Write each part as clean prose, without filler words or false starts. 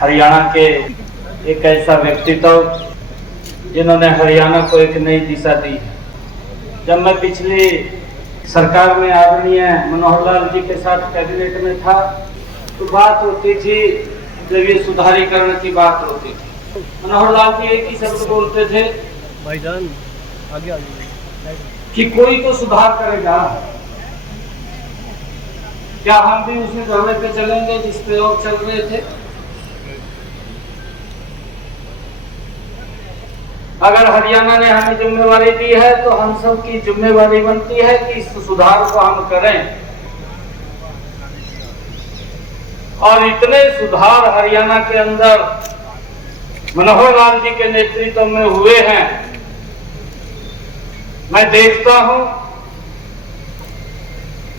हरियाणा के एक ऐसा व्यक्तित्व जिन्होंने हरियाणा को एक नई दिशा दी। जब मैं पिछली सरकार में आदरणीय मनोहर लाल जी के साथ कैबिनेट में था तो बात होती थी, जब ये सुधारीकरण की बात होती थी, मनोहर लाल जी एक ही शब्द बोलते थे, भाईजान आगे कि कोई तो सुधार करेगा। क्या हम भी उसी धरने पे चलेंगे जिस पे और चल रहे थे? अगर हरियाणा ने हमें जिम्मेवारी दी है तो हम सब की जिम्मेवारी बनती है कि इस सुधार को हम करें। और इतने सुधार हरियाणा के अंदर मनोहर लाल जी के नेतृत्व में हुए हैं। मैं देखता हूं,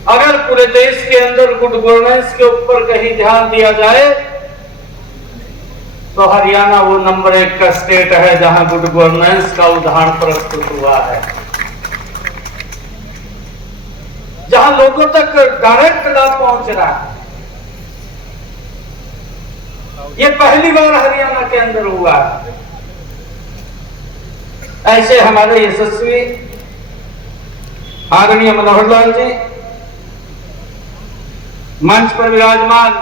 अगर पूरे देश के अंदर गुड गवर्नेंस के ऊपर कहीं ध्यान दिया जाए तो हरियाणा वो नंबर 1 का स्टेट है जहां गुड गवर्नेंस का उदाहरण प्रस्तुत हुआ है, जहां लोगों तक डायरेक्ट लाभ पहुंच रहा है। ये पहली बार हरियाणा के अंदर हुआ है। ऐसे हमारे यशस्वी आदरणीय मनोहर लाल जी मंच पर विराजमान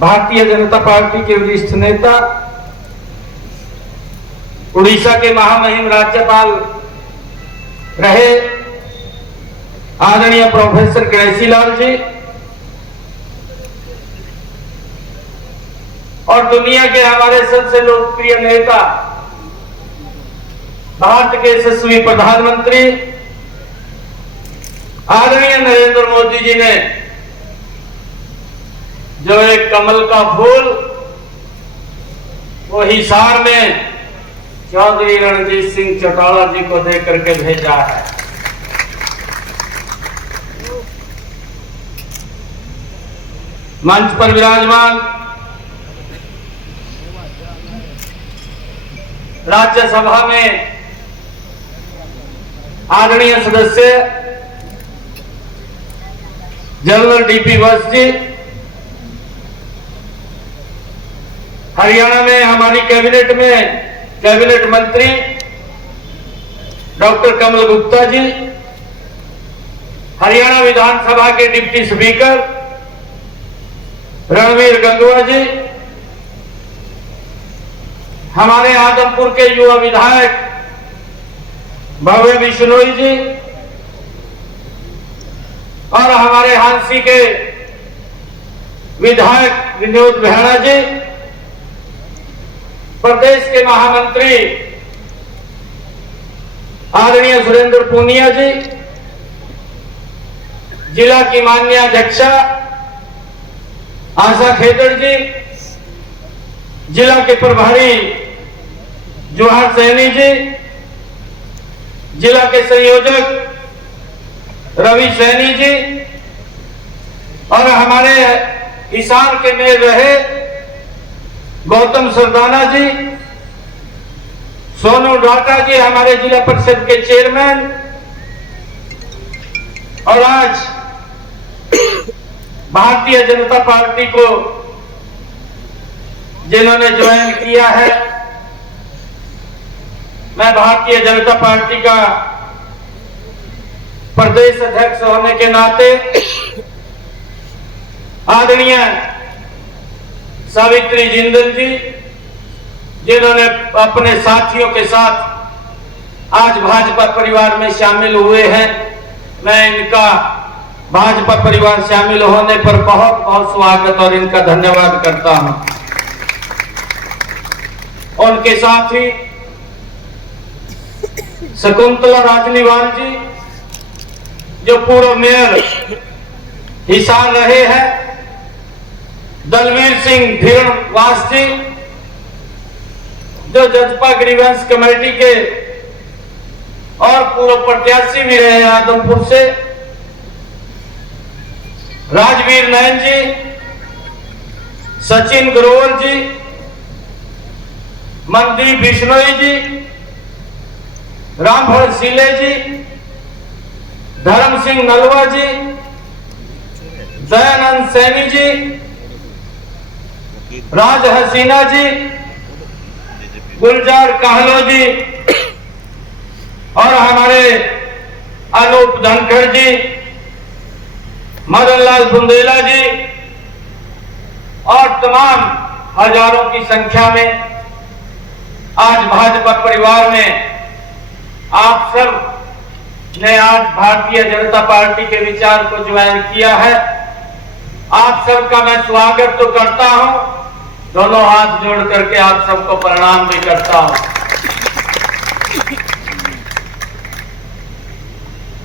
भारतीय जनता पार्टी के वरिष्ठ नेता, उड़ीसा के महामहिम राज्यपाल रहे आदरणीय प्रोफेसर गणेशी लाल जी, और दुनिया के हमारे सबसे लोकप्रिय नेता, भारत के यशस्वी प्रधानमंत्री आदरणीय नरेंद्र मोदी जी ने जो एक कमल का फूल वो हिसार में चौधरी रणजीत सिंह चौटाला जी को दे करके भेजा है। मंच पर विराजमान राज्यसभा में आदरणीय सदस्य जनरल डीपी वत्स जी, हरियाणा में हमारी कैबिनेट में कैबिनेट मंत्री डॉक्टर कमल गुप्ता जी, हरियाणा विधानसभा के डिप्टी स्पीकर रणवीर गंगवा जी, हमारे आदमपुर के युवा विधायक भव्य बिश्नोई जी, और हमारे हांसी के विधायक विनोद बेहरा जी, प्रदेश के महामंत्री आदरणीय सुरेंद्र पूनिया जी, जिला की माननीय अध्यक्षा आशा खेतर जी, जिला के प्रभारी जोहर सैनी जी, जिला के संयोजक रवि सैनी जी, और हमारे हिसार के मेयर रहे गौतम सरदाना जी, सोनू डाटा जी हमारे जिला परिषद के चेयरमैन, और आज भारतीय जनता पार्टी को जिन्होंने ज्वाइन किया है, मैं भारतीय जनता पार्टी का प्रदेश अध्यक्ष होने के नाते आदरणीय सावित्री जिंदल जी, जिन्होंने अपने साथियों के साथ आज भाजपा परिवार में शामिल हुए हैं, मैं इनका भाजपा परिवार शामिल होने पर बहुत बहुत स्वागत और इनका धन्यवाद करता हूं। उनके साथ ही शकुंतला राजनीवाल जी, जो पूर्व मेयर हिसार रहे हैं, दलवीर सिंह धीरणवास जी, जो जजपा ग्रीवेंस कमेटी के और पूर्व प्रत्याशी भी रहे आदमपुर से, राजवीर नयन जी, सचिन ग्रोवर जी, मनदीप बिश्नोई जी, रामभर सिले जी, धर्म सिंह नलवा जी, दयानंद सैनी जी, राज हसीना जी, गुलजार काहलो जी और हमारे अनूप धनखड़ जी, मदन लाल बुंदेला जी और तमाम हजारों की संख्या में आज भाजपा परिवार में आप सब ने आज भारतीय जनता पार्टी के विचार को ज्वाइन किया है। आप सबका मैं स्वागत तो करता हूं, दोनों हाथ जोड़ करके आप सबको प्रणाम भी करता हूं।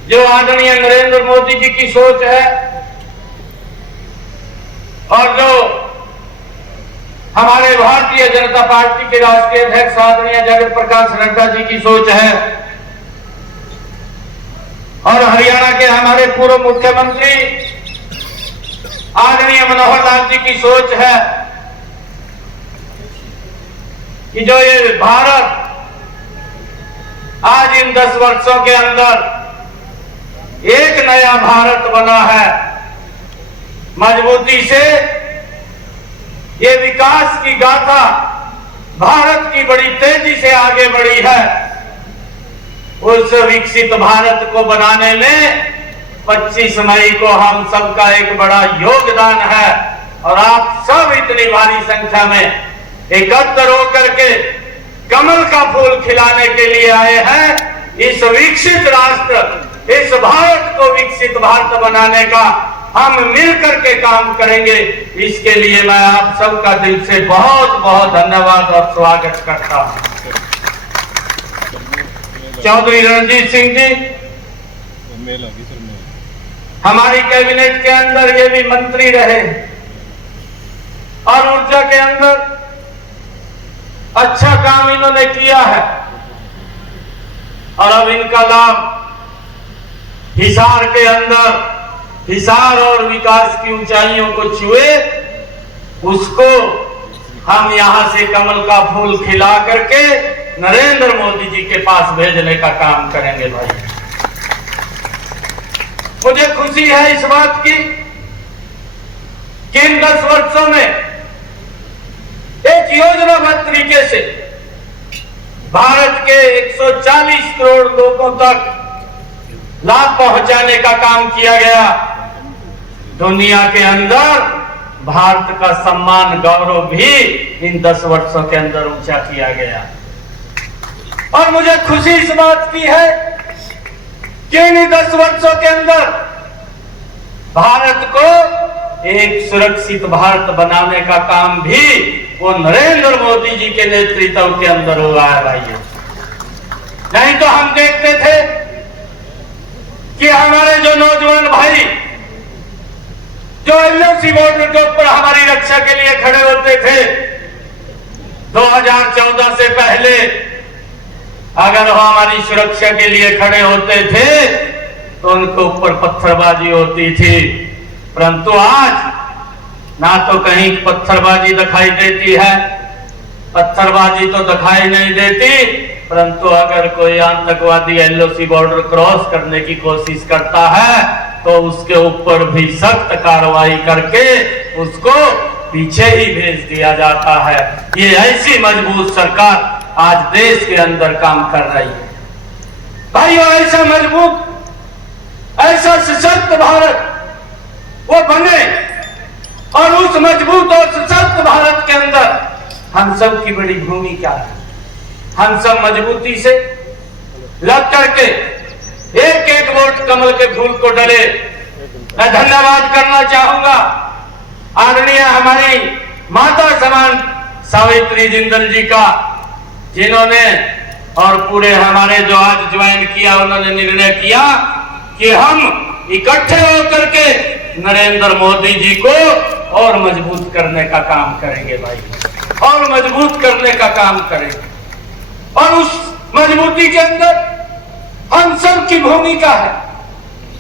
जो आदरणीय नरेंद्र मोदी जी की सोच है और जो हमारे भारतीय जनता पार्टी के राष्ट्रीय अध्यक्ष आदरणीय जगत प्रकाश नड्डा जी की सोच है और हरियाणा के हमारे पूर्व मुख्यमंत्री आदरणीय मनोहर लाल जी की सोच है कि जो ये भारत आज इन 10 वर्षों के अंदर एक नया भारत बना है, मजबूती से ये विकास की गाथा भारत की बड़ी तेजी से आगे बढ़ी है। उस विकसित भारत को बनाने में 25 मई को हम सबका एक बड़ा योगदान है और आप सब इतनी भारी संख्या में एकत्र होकर के कमल का फूल खिलाने के लिए आए हैं। इस विकसित राष्ट्र, इस भारत को विकसित भारत बनाने का हम मिलकर के काम करेंगे। इसके लिए मैं आप सबका दिल से बहुत बहुत धन्यवाद और स्वागत करता हूं। चौधरी रणजीत सिंह जी हमारी कैबिनेट के अंदर ये भी मंत्री रहे और ऊर्जा के अंदर अच्छा काम इन्होंने किया है और अब इनका लाभ हिसार के अंदर, हिसार और विकास की ऊंचाइयों को छुए, उसको हम यहां से कमल का फूल खिला करके नरेंद्र मोदी जी के पास भेजने का काम करेंगे। भाई मुझे खुशी है इस बात की कि इन 10 वर्षों में एक योजनाबद्ध तरीके से भारत के 140 करोड़ लोगों तक लाभ पहुंचाने का काम किया गया। दुनिया के अंदर भारत का सम्मान, गौरव भी इन 10 वर्षों के अंदर ऊंचा किया गया और मुझे खुशी इस बात की है कि इन 10 वर्षों के अंदर भारत को एक सुरक्षित भारत बनाने का काम भी वो नरेंद्र मोदी जी के नेतृत्व के अंदर हुआ है। भाई नहीं तो हम देखते थे कि हमारे जो नौजवान भाई जो एलओसी बॉर्डर के ऊपर हमारी रक्षा के लिए खड़े होते थे, 2014 से पहले अगर वो हमारी सुरक्षा के लिए खड़े होते थे तो उनके ऊपर पत्थरबाजी होती थी, परंतु आज ना तो कहीं पत्थरबाजी दिखाई देती है, पत्थरबाजी तो दिखाई नहीं देती, परंतु अगर कोई आतंकवादी एलओसी बॉर्डर क्रॉस करने की कोशिश करता है तो उसके ऊपर भी सख्त कार्रवाई करके उसको पीछे ही भेज दिया जाता है। ये ऐसी मजबूत सरकार आज देश के अंदर काम कर रही है। भाइयों, ऐसा मजबूत, ऐसा सशक्त भारत वो बने और उस मजबूत और सशक्त भारत के अंदर हम सब की बड़ी भूमिका है। हम सब मजबूती से लग करके एक एक वोट कमल के फूल को डले। मैं धन्यवाद करना चाहूंगा आदरणीय हमारी माता समान सावित्री जिंदल जी का, जिन्होंने और पूरे हमारे जो आज ज्वाइन किया, उन्होंने निर्णय किया कि हम इकट्ठे होकर के नरेंद्र मोदी जी को और मजबूत करने का काम करेंगे। भाई और मजबूत करने का काम करेंगे और उस मजबूती के अंदर हम सब की भूमिका है।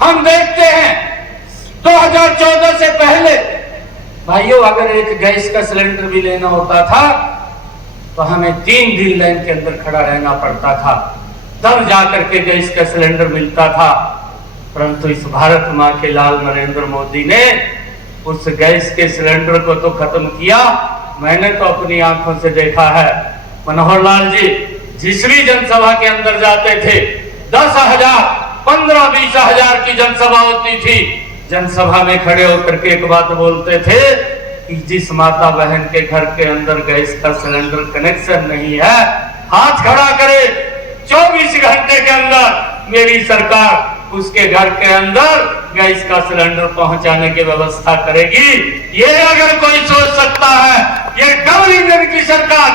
हम देखते हैं 2014 से पहले भाइयों अगर एक गैस का सिलेंडर भी लेना होता था तो हमें 3 दिन लाइन के अंदर खड़ा रहना पड़ता था, तब जाकर के गैस का सिलेंडर मिलता था। परंतु इस भारत मां के लाल नरेंद्र मोदी ने उस गैस के सिलेंडर को तो खत्म किया, मैंने तो अपनी आंखों से देखा है। मनोहर लाल जी जिस भी जनसभा के अंदर जाते थे 10,000, 15, 20,000 की जनसभा होती थी। जनसभा में खड़े होकर के एक बात बोलते थे कि जिस माता बहन के घर के अंदर गैस का सिलेंडर कनेक्शन नहीं है, हाथ खड़ा करे, 24 घंटे के अंदर मेरी सरकार उसके घर के अंदर गैस का सिलेंडर पहुंचाने की व्यवस्था करेगी। ये अगर कोई सोच सकता है, ये डबल इंजन की सरकार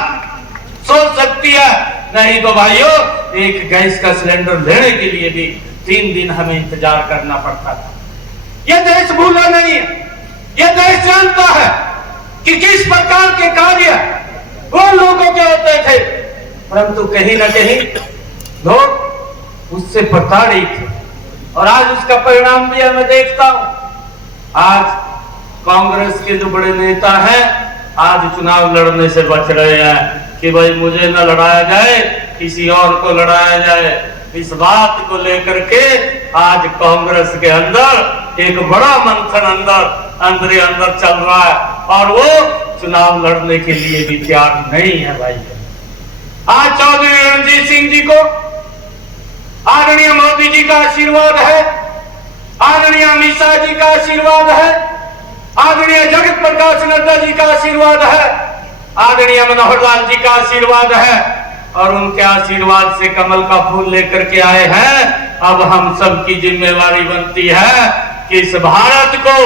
सोच सकती है। नहीं तो भाइयों, एक गैस का सिलेंडर लेने के लिए भी 3 दिन हमें इंतजार करना पड़ता था। ये देश भूला नहीं है, ये देश जानता है कि किस प्रकार के कार्य वो लोगों के होते थे, परंतु कहीं ना कहीं लोग उससे प्रताड़ित थे और आज उसका परिणाम भी मैं देखता हूं। आज कांग्रेस के जो बड़े नेता हैं आज चुनाव लड़ने से बच रहे हैं कि भाई मुझे न लड़ाया जाए, किसी और को लड़ाया जाए। इस बात को लेकर के आज कांग्रेस के अंदर एक बड़ा मंथन अंदर चल रहा है और वो चुनाव लड़ने के लिए भी तैयार नहीं है भाई। आज चौधरी रणजीत सिंह जी को आदरणीय मोदी जी का आशीर्वाद है, आदरणीय अमित शाह जी का आशीर्वाद है, आदरणीय जगत प्रकाश नड्डा जी का आशीर्वाद है, आदरणीय मनोहर लाल जी का आशीर्वाद है और उनके आशीर्वाद से कमल का फूल लेकर के आए हैं। अब हम सब की जिम्मेवारी बनती है कि इस भारत को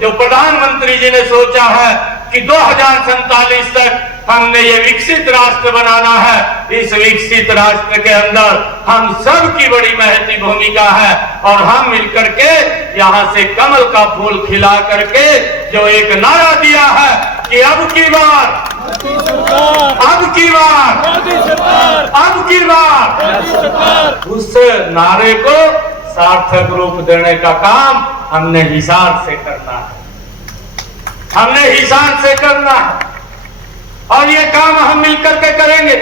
जो प्रधानमंत्री जी ने सोचा है कि 2047 तक हमने ये विकसित राष्ट्र बनाना है, इस विकसित राष्ट्र के अंदर हम सब की बड़ी महती भूमिका है और हम मिलकर के यहाँ से कमल का फूल खिला करके जो एक नारा दिया है कि अब की बार उस नारे को सार्थक रूप देने का काम हमने हिसाब से करना है, हमने हिसाब से करना है और ये काम हम मिलकर के करेंगे।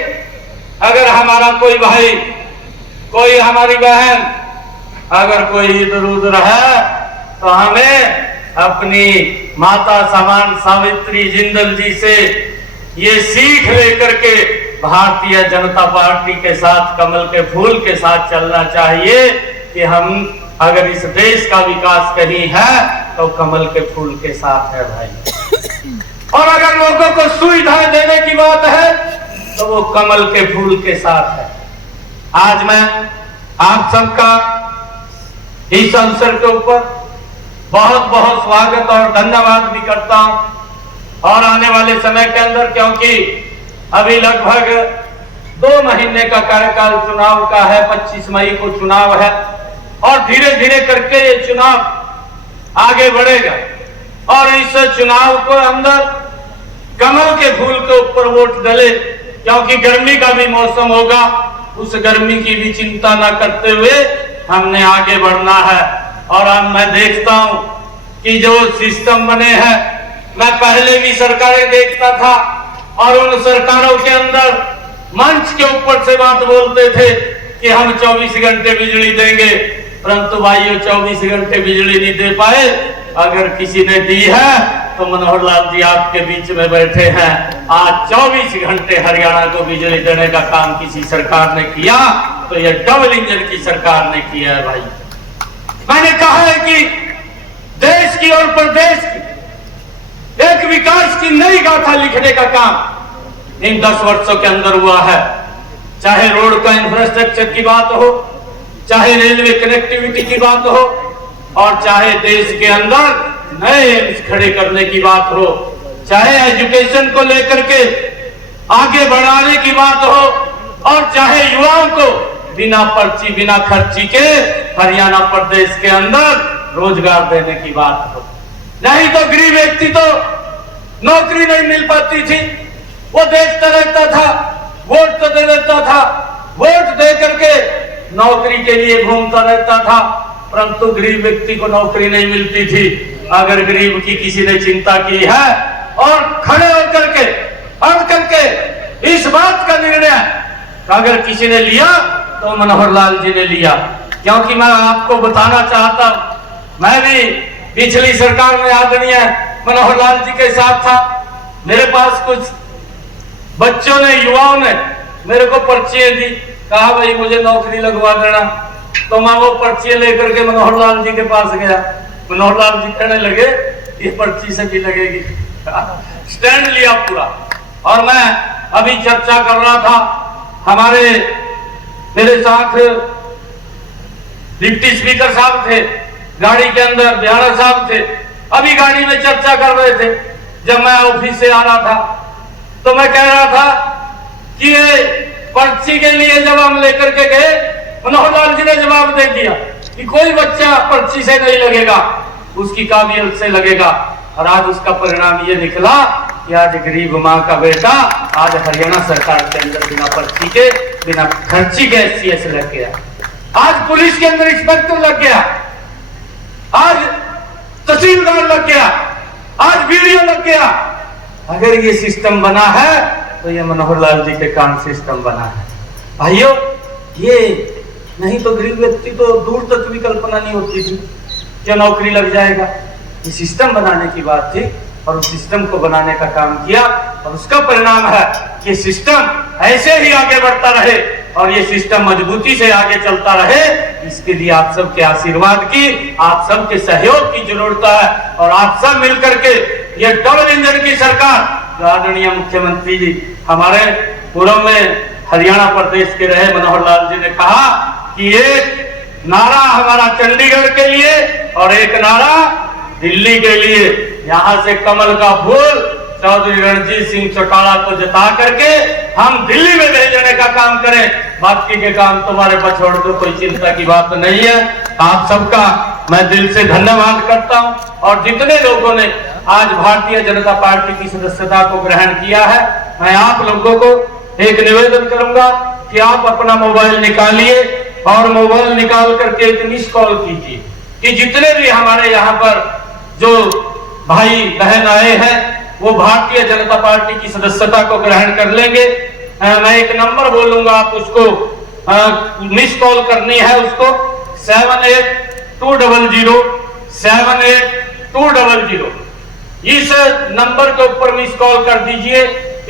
अगर हमारा कोई भाई, कोई हमारी बहन, अगर कोई इधर उधर है तो हमें अपनी माता समान सावित्री जिंदल जी से ये सीख लेकर के भारतीय जनता पार्टी के साथ, कमल के फूल के साथ चलना चाहिए कि हम अगर इस देश का विकास कहीं है तो कमल के फूल के साथ है भाई। और अगर लोगों को सुविधाएं देने की बात है तो वो कमल के फूल के साथ है। आज मैं आप सबका इस अवसर के ऊपर बहुत बहुत स्वागत और धन्यवाद भी करता हूं और आने वाले समय के अंदर, क्योंकि अभी लगभग 2 महीने का कार्यकाल चुनाव का है, 25 मई को चुनाव है और धीरे धीरे करके ये चुनाव आगे बढ़ेगा और इस चुनाव को अंदर कमल के फूल के ऊपर वोट डले, क्योंकि गर्मी का भी मौसम होगा, उस गर्मी की भी चिंता न करते हुए हमने आगे बढ़ना है। और अब मैं देखता हूं कि जो सिस्टम बने हैं, मैं पहले भी सरकारें देखता था और उन सरकारों के अंदर मंच के ऊपर से बात बोलते थे कि हम 24 घंटे बिजली देंगे, परंतु भाइयों 24 घंटे बिजली नहीं दे पाए। अगर किसी ने दी है तो मनोहर लाल जी आपके बीच में बैठे हैं। आज 24 घंटे हरियाणा को बिजली देने का काम किसी सरकार ने किया तो यह डबल इंजन की सरकार ने किया है भाई। मैंने कहा है कि देश की और प्रदेश की एक विकास की नई गाथा लिखने का काम इन 10 वर्षों के अंदर हुआ है। चाहे रोड का इंफ्रास्ट्रक्चर की बात हो, चाहे रेलवे कनेक्टिविटी की बात हो और चाहे देश के अंदर नए एम्स खड़े करने की बात हो, चाहे एजुकेशन को लेकर के आगे बढ़ाने की बात हो और चाहे युवाओं को बिना पर्ची बिना खर्ची के हरियाणा प्रदेश के अंदर रोजगार देने की बात हो। नहीं तो गरीब व्यक्ति तो नौकरी नहीं मिल पाती थी, वो देखता रहता था, वोट तो दे देता था, वोट दे करके नौकरी के लिए घूमता रहता था, परंतु गरीब व्यक्ति को नौकरी नहीं मिलती थी। अगर गरीब की किसी ने चिंता की है और खड़े होकर के अड़ करके इस बात का निर्णय अगर किसी ने लिया तो मनोहर लाल जी ने लिया। क्योंकि मैं आपको बताना चाहता हूं, मैं भी पिछली सरकार में आदरणीय मनोहर लाल जी के साथ था। मेरे पास कुछ बच्चों ने, युवाओं ने मेरे को पर्चियां दी, कहा भाई मुझे नौकरी लगवा देना। तो मैं वो पर्चियां लेकर के मनोहर लाल जी के पास गया। मनोहर लाल जी कहने लगे ये पर्ची से भी लगेगी। स्टैंड लिया पूरा। और मैं अभी चर्चा कर रहा था, हमारे मेरे साथ डिप्टी स्पीकर साहब थे, गाड़ी के अंदर बिहार साहब थे, अभी गाड़ी में चर्चा कर रहे थे। जब मैं ऑफिस से आ रहा था तो मैं कह रहा था कि ये पर्ची के लिए जब हम लेकर के गए, मनोहर लाल जी ने जवाब दे दिया कि कोई बच्चा पर्ची से नहीं लगेगा, उसकी काबिलियत से लगेगा। और आज उसका परिणाम ये निकला कि आज गरीब माँ का बेटा आज हरियाणा सरकार के अंदर बिना पर्ची के, बिना खर्ची के SCS लग गया। आज पुलिस के अंदर इंस्पेक्टर लग गया, आज तहसीलदार लग गया, आज BDO लग गया। अगर ये सिस्टम बना है तो ये मनोहर लाल जी के कारण सिस्टम बना है। भाइयों, ये नहीं तो गरीब व्यक्ति तो दूर तक भी कल्पना नहीं होती थी कि नौकरी लग जाएगा। ये सिस्टम बनाने की बात थी और उस सिस्टम को बनाने का काम किया और उसका परिणाम है कि सिस्टम ऐसे ही आगे बढ़ता रहे और ये सिस्टम मजबूती से आगे चलता रहे। इसके लिए आप सबके आशीर्वाद की, आप सबके सहयोग की जरूरत है। और आप सब मिलकर के ये डबल इंजन की सरकार, जो आदरणीय मुख्यमंत्री जी हमारे पूर्व में हरियाणा प्रदेश के रहे मनोहर लाल जी ने कहा कि एक नारा हमारा चंडीगढ़ के लिए और एक नारा दिल्ली के लिए, यहाँ से कमल का फूल चौधरी रणजीत सिंह चौटाला को जता करके हम दिल्ली में भेजने का काम करें। बाकी के काम तुम्हारे पर छोड़ दो, कोई चिंता की बात नहीं है। आप सबका मैं दिल से धन्यवाद करता हूं। और जितने लोगों ने आज भारतीय जनता पार्टी की सदस्यता को ग्रहण किया है, मैं आप लोगों को एक निवेदन करूंगा कि आप अपना मोबाइल निकालिए और मोबाइल निकाल करके एक मिस कॉल कीजिए कि जितने भी हमारे यहाँ पर जो भाई बहन आए हैं वो भारतीय जनता पार्टी की सदस्यता को ग्रहण कर लेंगे। मैं एक नंबर बोलूंगा, आप उसको मिस कॉल करनी है, उसको 7820078200। इस नंबर के ऊपर मिस कॉल कर दीजिए।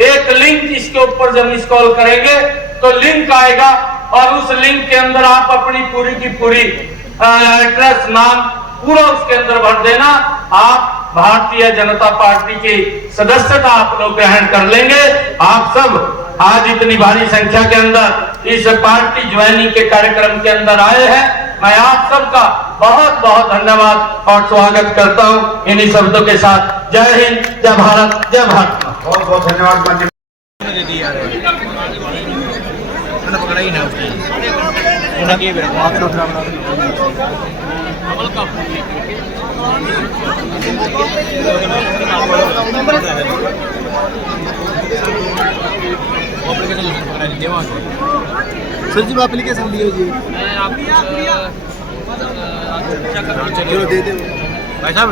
एक लिंक इसके ऊपर जब मिस कॉल करेंगे तो लिंक आएगा और उस लिंक के अंदर आप अपनी पूरी की पूरी एड्रेस, नाम पूरा उसके अंदर भर देना। आप भारतीय जनता पार्टी की सदस्यता आप लोग ग्रहण कर लेंगे। आप सब आज इतनी भारी संख्या के अंदर इस पार्टी ज्वाइनिंग के कार्यक्रम के अंदर आए हैं। मैं आप सबका बहुत बहुत धन्यवाद और स्वागत करता हूं इन्हीं शब्दों के साथ। जय हिंद, जय भारत, जय भारत। बहुत बहुत धन्यवाद। सर जी एप्लीकेशन दिए जी, चलो दे दे भाई साहब।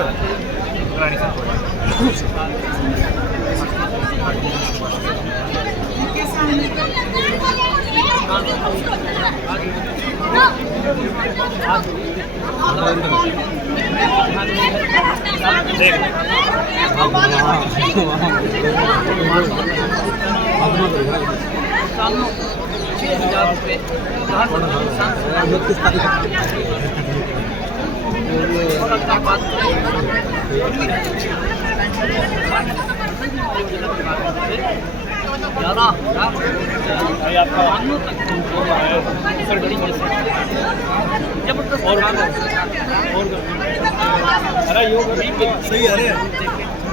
सही है।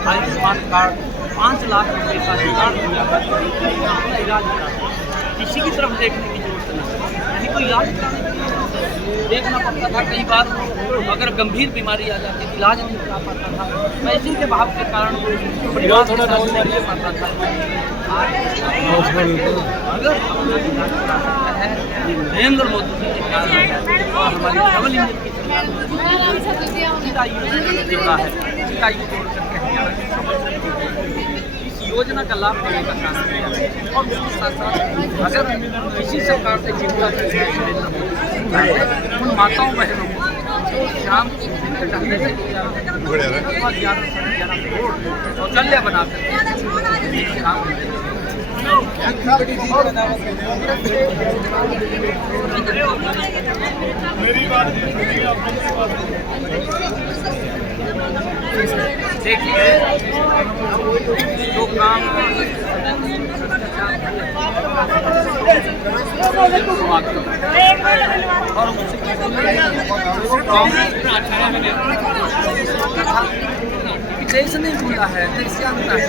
आयुष्मान कार्ड 5 लाख रुपए का कार्ड दिया, इलाज किसी की तरफ देखने की जरूरत नहीं, कोई इलाज देखना पड़ता था। कई बार अगर गंभीर बीमारी आ जाती थी, इलाज नहीं करा पाता था, पैसे के भाव के कारण परिवार थोड़ा नहीं पाता था। अगर इलाज करा सकता है नरेंद्र मोदी जी के कारण और हमारी डबल इंजन की जोड़ा है, जोड़ करके इस योजना का लाभ देने का काम किया। और उसके साथ साथ अगर किसी सरकार से चिंता उन माताओं बहनों को जो शाम को टहलने से शौचालय बना करके काम करें। देखिए जो काम देश नहीं खुला है, देश क्या होता है?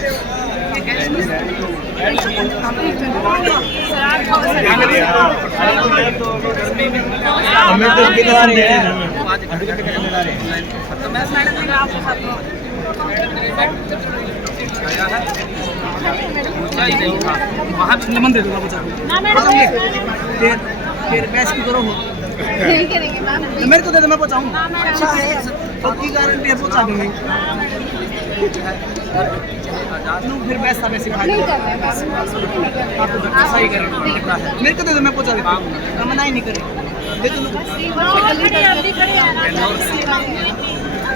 मंदिर फिर बैस की करो नहीं करेंगे मैम। तो मेरे को दे दो, मैं पहुंचाऊंगा। अच्छा है, पक्की गारंटी है, पहुंचा दूंगी। फिर बैस का वैसे नहीं कर रहे हैं आपको सही करेंगे। मेरे को दे दो, मैं पहुंचा देता हूँ, मैं मना ही नहीं करेंगे। दे दो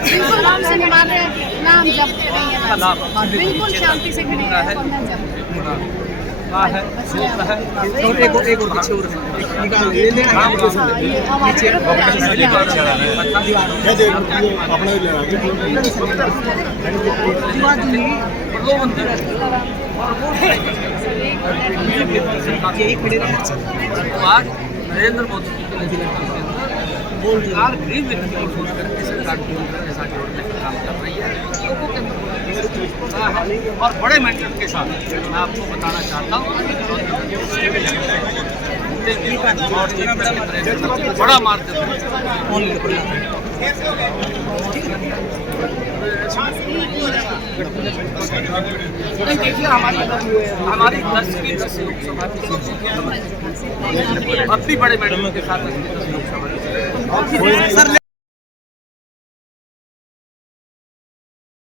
बिल्कुल नाम से निभा रहे हैं, नाम जप करेंगे, बिल्कुल शांति से करेंगे। और एक और पीछे और निकाल ले लेना है नीचे यही खड़े रहे। आज नरेंद्र मोदी सरकार गरीब व्यक्ति को फोन करके सरकार को के साथ जोड़ने का काम कर रही है, लोगों के और बड़े मेंटेन के साथ मैं आपको बताना चाहता हूँ बड़ा मार्जिन देखिए हमारी 10 की 10 लोकसभा की अब भी बड़े मेडल के साथ 10 की 10 लोकसभा सर